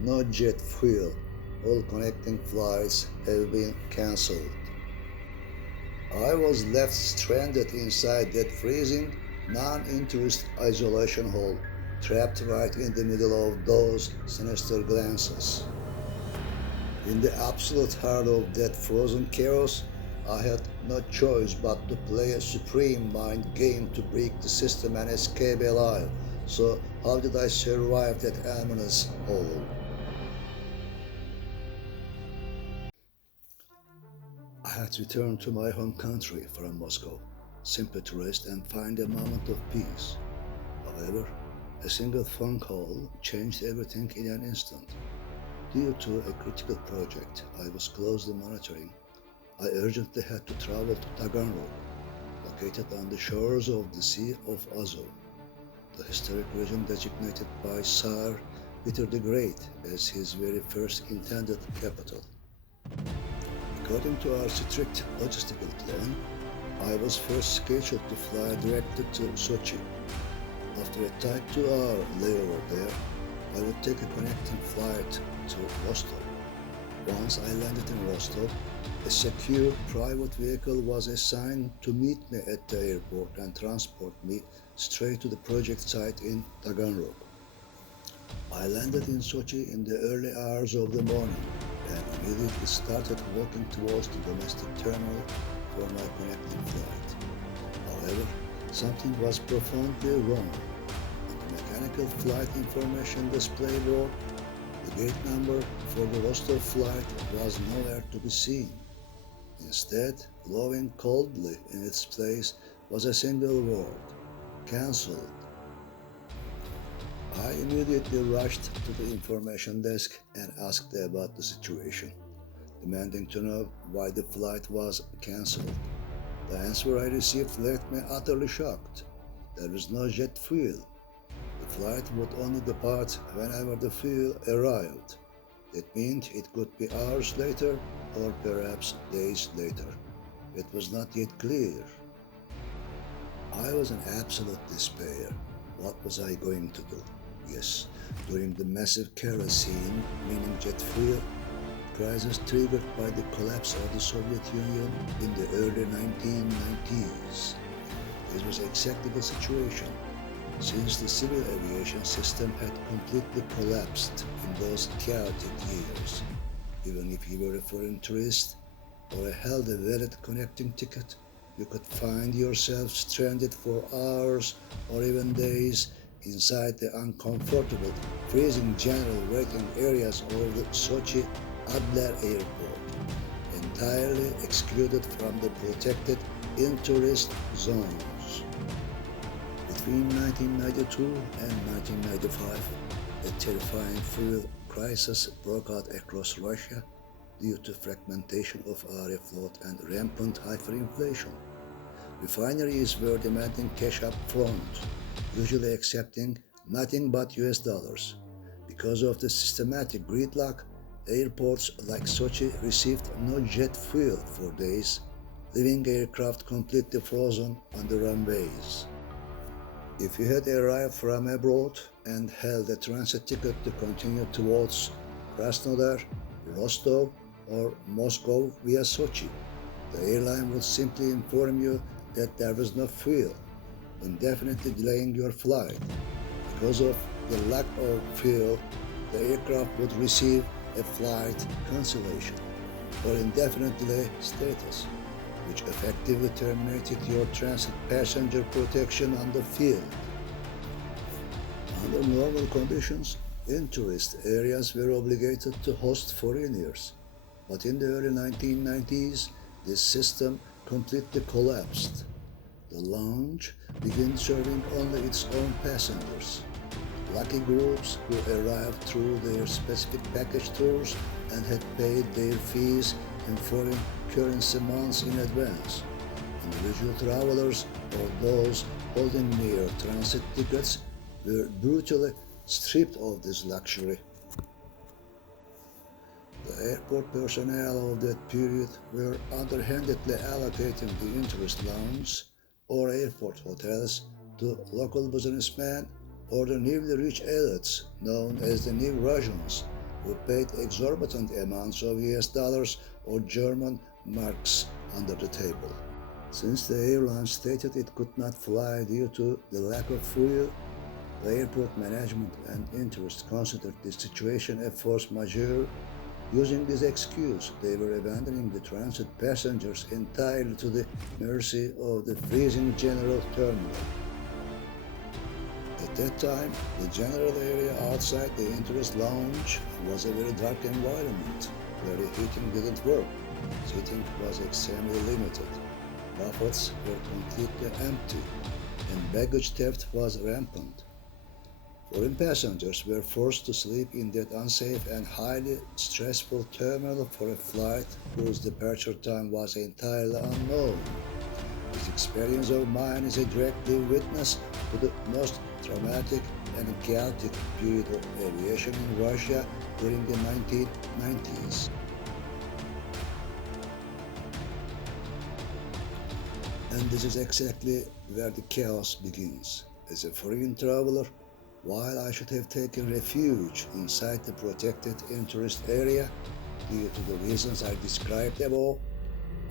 no jet fuel. All connecting flights have been cancelled. I was left stranded inside that freezing, non-interest isolation hall, trapped right in the middle of those sinister glances. In the absolute heart of that frozen chaos, I had no choice but to play a supreme mind game to break the system and escape alive. So, how did I survive that ominous hole? I had to return to my home country from Moscow, simply to rest and find a moment of peace. However, a single phone call changed everything in an instant. Due to a critical project I was closely monitoring, I urgently had to travel to Taganrog, located on the shores of the Sea of Azov, the historic region designated by Tsar Peter the Great as his very first intended capital. According to our strict logistical plan, I was first scheduled to fly directly to Sochi. After a tight 2-hour layover there, I would take a connecting flight to Rostov. Once I landed in Rostov, a secure private vehicle was assigned to meet me at the airport and transport me straight to the project site in Taganrog. I landed in Sochi in the early hours of the morning and immediately started walking towards the domestic terminal for my connecting flight. However, something was profoundly wrong. On the mechanical flight information display board, the gate number for the Rostov flight was nowhere to be seen. Instead, glowing coldly in its place was a single word: cancelled. I immediately rushed to the information desk and asked about the situation, demanding to know why the flight was cancelled. The answer I received left me utterly shocked. There was no jet fuel. The flight would only depart whenever the fuel arrived. It meant it could be hours later or perhaps days later. It was not yet clear. I was in absolute despair. What was I going to do? Yes, during the massive kerosene, meaning jet fuel, crisis triggered by the collapse of the Soviet Union in the early 1990s. This was exactly the situation, since the civil aviation system had completely collapsed in those chaotic years. Even if you were a foreign tourist or held a valid connecting ticket, you could find yourself stranded for hours or even days inside the uncomfortable, freezing general waiting areas of the Sochi Adler airport, entirely excluded from the protected in-tourist zones. Between 1992 and 1995, a terrifying fuel crisis broke out across Russia due to fragmentation of area float and rampant hyperinflation. Refineries were demanding cash up front, usually accepting nothing but US dollars. Because of the systematic gridlock, airports like Sochi received no jet fuel for days, leaving aircraft completely frozen on the runways. If you had arrived from abroad and held a transit ticket to continue towards Krasnodar, Rostov, or Moscow via Sochi, the airline would simply inform you that there was no fuel, indefinitely delaying your flight. Because of the lack of fuel, the aircraft would receive a flight cancellation or indefinite delay status, which effectively terminated your transit passenger protection on the field. Under normal conditions, in-tourist areas were obligated to host foreigners, but in the early 1990s, this system completely collapsed. The lounge began serving only its own passengers. Lucky groups who arrived through their specific package tours and had paid their fees in foreign currency months in advance. Individual travelers or those holding mere transit tickets were brutally stripped of this luxury. The airport personnel of that period were underhandedly allocating the interest lounge or airport hotels to local businessmen or the newly rich elites known as the New Russians, who paid exorbitant amounts of US dollars or German marks under the table. Since the airline stated it could not fly due to the lack of fuel, the airport management and interest considered this situation a force majeure. Using this excuse, they were abandoning the transit passengers entirely to the mercy of the freezing general terminal. At that time, the general area outside the interest lounge was a very dark environment where the heating didn't work. Seating was extremely limited. Buffets were completely empty, and baggage theft was rampant. Foreign passengers were forced to sleep in that unsafe and highly stressful terminal for a flight whose departure time was entirely unknown. This experience of mine is a direct witness to the most traumatic and chaotic period of aviation in Russia during the 1990s. And this is exactly where the chaos begins. As a foreign traveler, while I should have taken refuge inside the protected interest area due to the reasons I described above,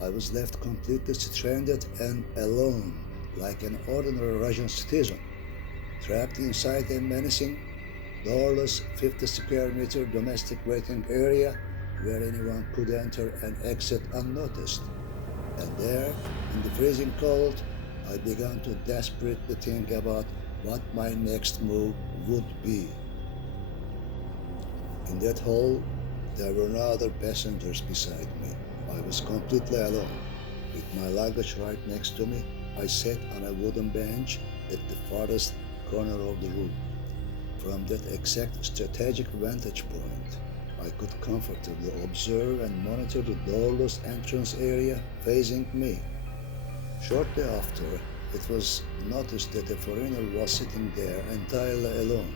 I was left completely stranded and alone like an ordinary Russian citizen, trapped inside a menacing, doorless 50 square meter domestic waiting area where anyone could enter and exit unnoticed. And there, in the freezing cold, I began to desperately think about what my next move would be. In that hall, there were no other passengers beside me. I was completely alone. With my luggage right next to me, I sat on a wooden bench at the farthest corner of the room. From that exact strategic vantage point, I could comfortably observe and monitor the doorless entrance area facing me. Shortly after, it was noticed that a foreigner was sitting there entirely alone.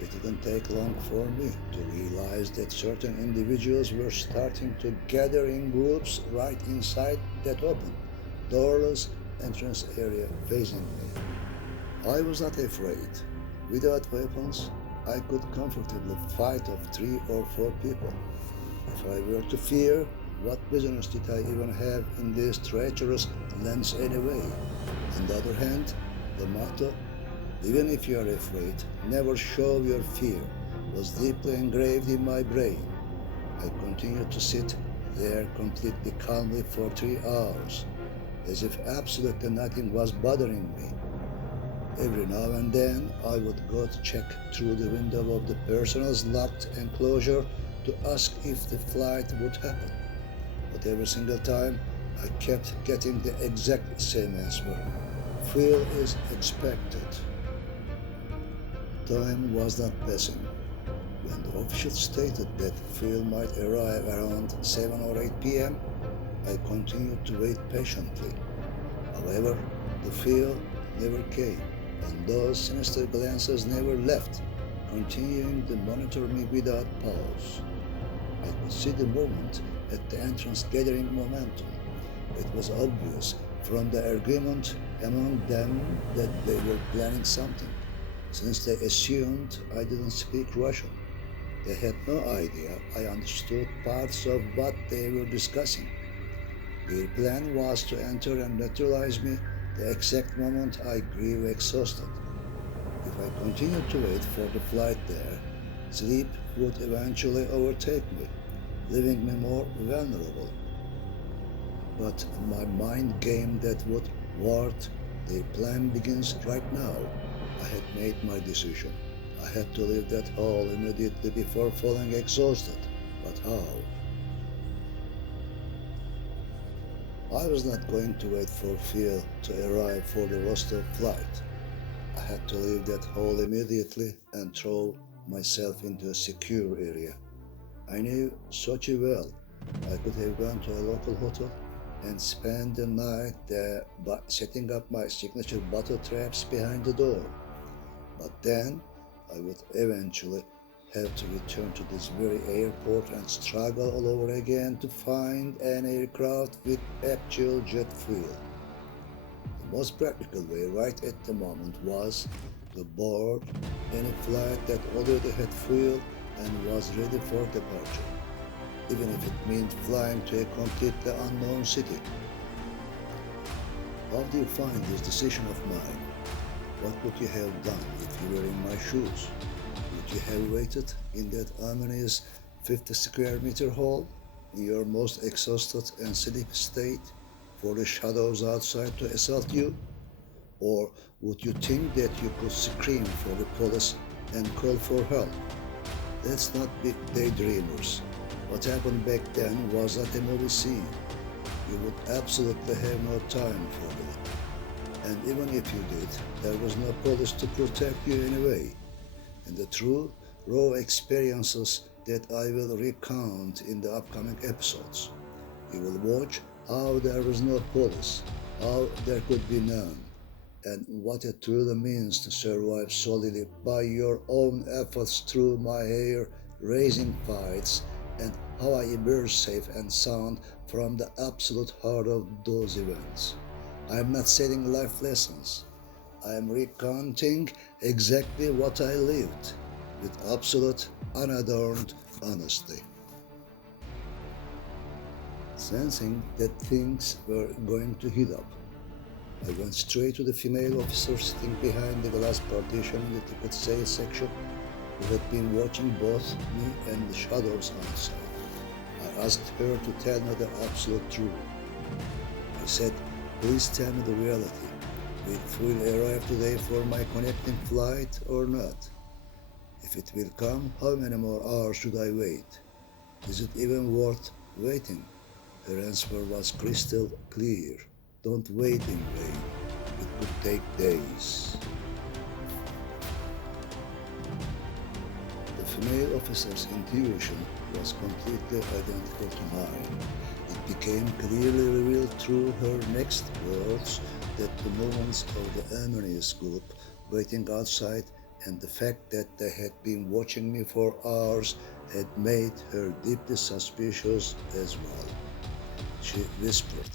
It didn't take long for me to realize that certain individuals were starting to gather in groups right inside that open, doorless entrance area facing me. I was not afraid. Without weapons, I could comfortably fight off 3 or 4 people. If I were to fear, what business did I even have in these treacherous lands anyway? On the other hand, the motto, "Even if you are afraid, never show your fear," was deeply engraved in my brain. I continued to sit there completely calmly for 3 hours, as if absolutely nothing was bothering me. Every now and then, I would go to check through the window of the personnel's locked enclosure to ask if the flight would happen. But every single time, I kept getting the exact same answer. Fuel is expected. Time was not passing. When the officials stated that fuel might arrive around 7 or 8 p.m., I continued to wait patiently. However, the fuel never came, and those sinister glances never left, continuing to monitor me without pause. I could see the movement at the entrance gathering momentum. It was obvious from the argument among them that they were planning something, since they assumed I didn't speak Russian. They had no idea I understood parts of what they were discussing. Their plan was to enter and neutralize me the exact moment I grew exhausted. If I continued to wait for the flight there, sleep would eventually overtake me, leaving me more vulnerable. But my mind game that would thwart their plan begins right now. I had made my decision. I had to leave that hall immediately before falling exhausted. But how? I was not going to wait for fuel to arrive for the Rostov flight. I had to leave that hall immediately and throw myself into a secure area. I knew Sochi well. I could have gone to a local hotel and spent the night there by setting up my signature bottle traps behind the door. But then I would eventually have to return to this very airport and struggle all over again to find an aircraft with actual jet fuel. The most practical way right at the moment was to board any flight that already had fuel and was ready for departure, even if it meant flying to a completely unknown city. How do you find this decision of mine? What would you have done if you were in my shoes? Would you have waited in that ominous 50 square meter hall, in your most exhausted and sleepy state, for the shadows outside to assault you? Or would you think that you could scream for the police and call for help? Let's not be daydreamers. What happened back then was not a movie scene. You would absolutely have no time for that. And even if you did, there was no police to protect you anyway. And the true, raw experiences that I will recount in the upcoming episodes. You will watch how there was no police, how there could be none, and what it truly means to survive solely by your own efforts through my hair-raising fights, and how I emerged safe and sound from the absolute heart of those events. I am not setting life lessons. I am recounting exactly what I lived, with absolute, unadorned honesty. Sensing that things were going to heat up, I went straight to the female officer sitting behind the glass partition in the ticket sales section, who had been watching both me and the shadows outside. I asked her to tell me the absolute truth. I said, "Please tell me the reality. Will it arrive today for my connecting flight or not? If it will come, how many more hours should I wait? Is it even worth waiting?" Her answer was crystal clear. Don't wait in vain. It could take days. The female officer's intuition was completely identical to mine. It became clearly revealed through her next words that the movements of the Armenians group waiting outside and the fact that they had been watching me for hours had made her deeply suspicious as well. She whispered,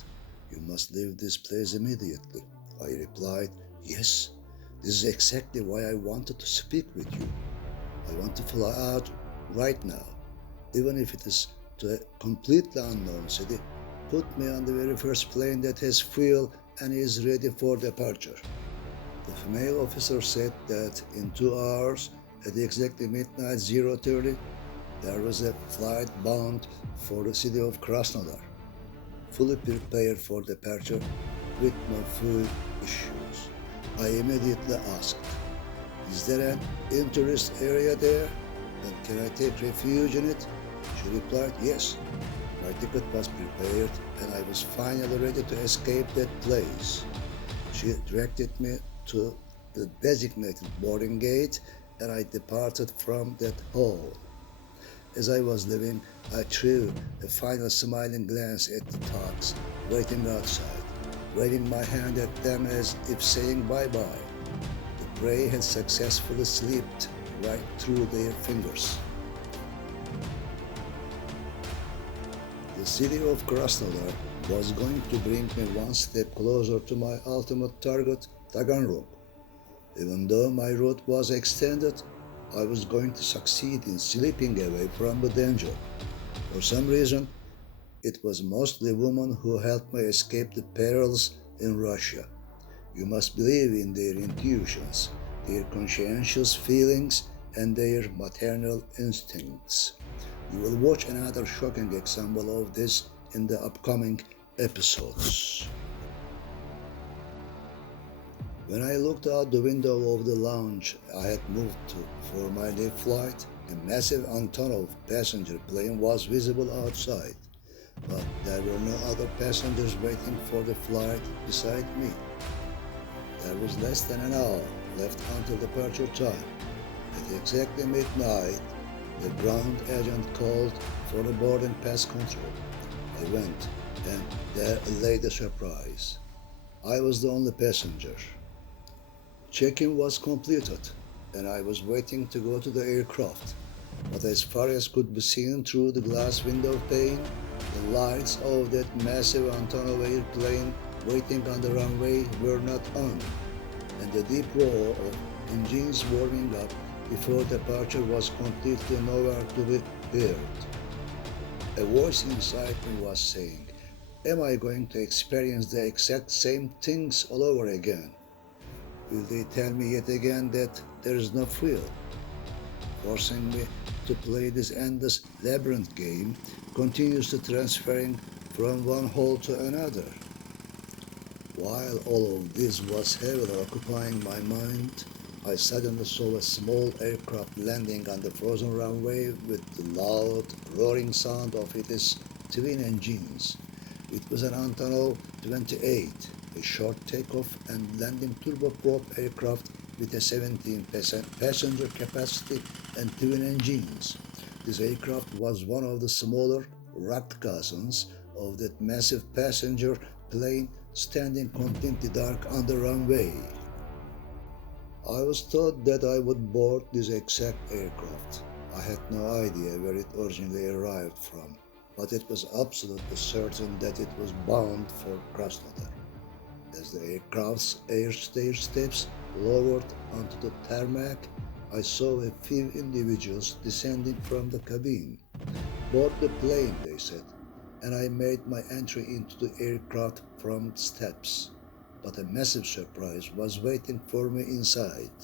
"You must leave this place immediately." I replied, "Yes, this is exactly why I wanted to speak with you. I want to fly out right now, even if it is to a completely unknown city. Put me on the very first plane that has fuel and is ready for departure." The female officer said that in 2 hours, at exactly midnight 0:30, there was a flight bound for the city of Krasnodar, fully prepared for departure with no fuel issues. I immediately asked, "Is there an interest area there, and can I take refuge in it?" She replied, "Yes." My ticket was prepared and I was finally ready to escape that place. She directed me to the designated boarding gate and I departed from that hall. As I was leaving, I threw a final smiling glance at the thugs waiting outside, waving my hand at them as if saying bye-bye. The prey had successfully slipped right through their fingers. The city of Krasnodar was going to bring me one step closer to my ultimate target, Taganrog. Even though my route was extended, I was going to succeed in slipping away from the danger. For some reason, it was mostly women who helped me escape the perils in Russia. You must believe in their intuitions, their conscientious feelings, and their maternal instincts. You will watch another shocking example of this in the upcoming episodes. When I looked out the window of the lounge I had moved to for my leave flight, a massive Antonov passenger plane was visible outside, but there were no other passengers waiting for the flight beside me. There was less than an hour left until departure time. At exactly midnight, the ground agent called for the boarding pass control. I went, and there lay the surprise. I was the only passenger. Check-in was completed, and I was waiting to go to the aircraft. But as far as could be seen through the glass window pane, the lights of that massive Antonov airplane waiting on the runway were not on, and the deep roar of engines warming up before departure was completely nowhere to be heard. A voice inside me was saying, "Am I going to experience the exact same things all over again? Will they tell me yet again that there is no thrill?" Forcing me to play this endless labyrinth game, continuously transferring from one hole to another. While all of this was heavily occupying my mind, I suddenly saw a small aircraft landing on the frozen runway with the loud, roaring sound of its twin engines. It was an Antonov 28, a short takeoff and landing turboprop aircraft with a 17 passenger capacity and twin engines. This aircraft was one of the smaller, rugged cousins of that massive passenger plane standing completely dark on the runway. I was told that I would board this exact aircraft. I had no idea where it originally arrived from, but it was absolutely certain that it was bound for Krasnodar. As the aircraft's air stair steps lowered onto the tarmac, I saw a few individuals descending from the cabin. "Board the plane," they said, and I made my entry into the aircraft from steps. But a massive surprise was waiting for me inside.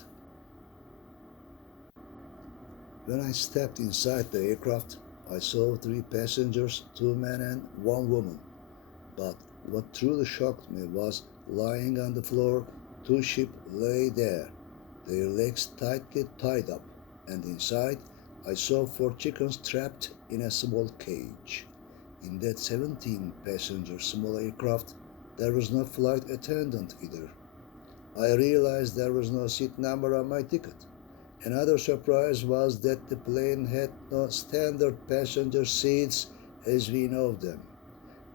When I stepped inside the aircraft, I saw 3 passengers, 2 men and 1 woman. But what truly shocked me was lying on the floor, 2 sheep lay there, their legs tightly tied up, and inside I saw 4 chickens trapped in a small cage. In that 17-passenger small aircraft, there was no flight attendant either. I realized there was no seat number on my ticket. Another surprise was that the plane had no standard passenger seats as we know them.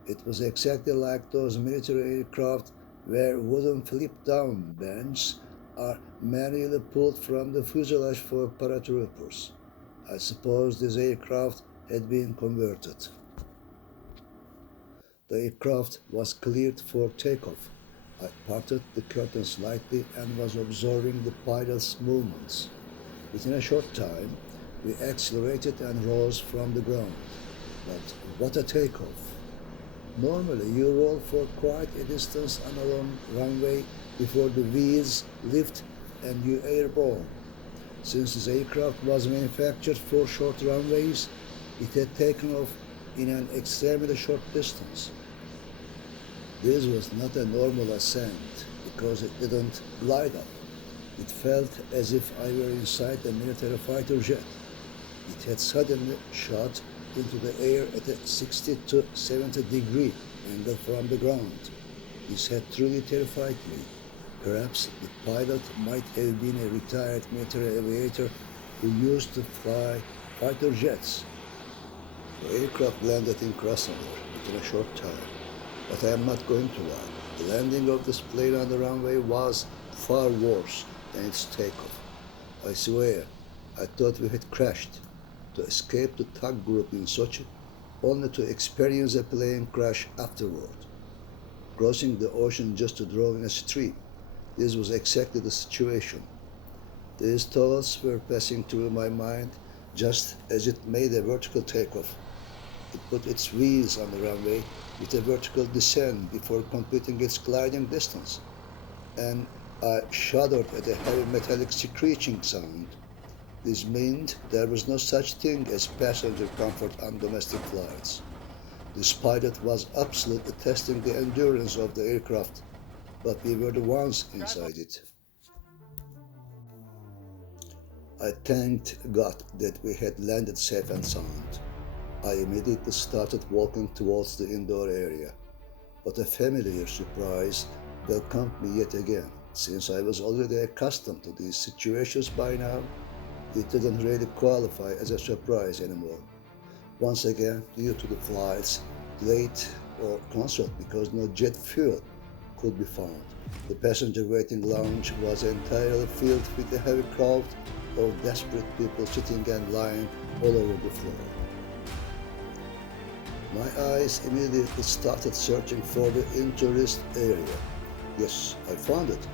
It was exactly like those military aircraft where wooden flip-down benches are manually pulled from the fuselage for paratroopers. I suppose this aircraft had been converted. The aircraft was cleared for takeoff. I parted the curtain slightly and was observing the pilot's movements. Within a short time, we accelerated and rose from the ground. But what a takeoff! Normally, you roll for quite a distance on a long runway before the wheels lift and you airborne. Since this aircraft was manufactured for short runways, it had taken off in an extremely short distance. This was not a normal ascent because it didn't glide up. It felt as if I were inside a military fighter jet. It had suddenly shot into the air at a 60 to 70 degree angle from the ground. This had truly terrified me. Perhaps the pilot might have been a retired military aviator who used to fly fighter jets. The aircraft landed in Krasnodar within a short time, but I am not going to lie. The landing of this plane on the runway was far worse than its takeoff. I swear, I thought we had crashed. To escape the tug group in Sochi, only to experience a plane crash afterward. Crossing the ocean just to draw in a stream. This was exactly the situation. These thoughts were passing through my mind just as it made a vertical takeoff. It put its wheels on the runway with a vertical descent before completing its gliding distance. And I shuddered at a heavy metallic screeching sound. This meant there was no such thing as passenger comfort on domestic flights. This pilot was absolutely testing the endurance of the aircraft, but we were the ones inside it. I thanked God that we had landed safe and sound. I immediately started walking towards the indoor area, but a familiar surprise welcomed me yet again. Since I was already accustomed to these situations by now, it didn't really qualify as a surprise anymore. Once again, due to the flight's delayed or cancelled because no jet fuel could be found, the passenger waiting lounge was entirely filled with a heavy crowd of desperate people sitting and lying all over the floor. My eyes immediately started searching for the interest area. Yes, I found it.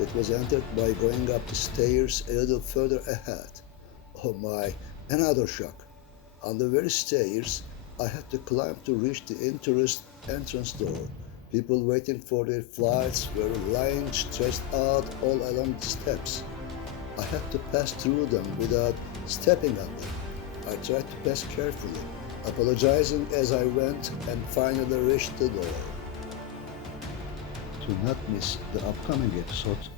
It was entered by going up the stairs a little further ahead. Oh my, another shock. On the very stairs, I had to climb to reach the entrance door. People waiting for their flights were lying stretched out all along the steps. I had to pass through them without stepping on them. I tried to pass carefully, apologizing as I went, and finally reached the door. To not miss the upcoming episode,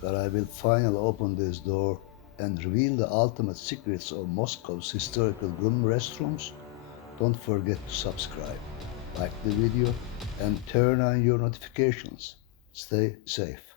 where I will finally open this door and reveal the ultimate secrets of Moscow's historical glum restrooms, don't forget to subscribe, like the video, and turn on your notifications. Stay safe.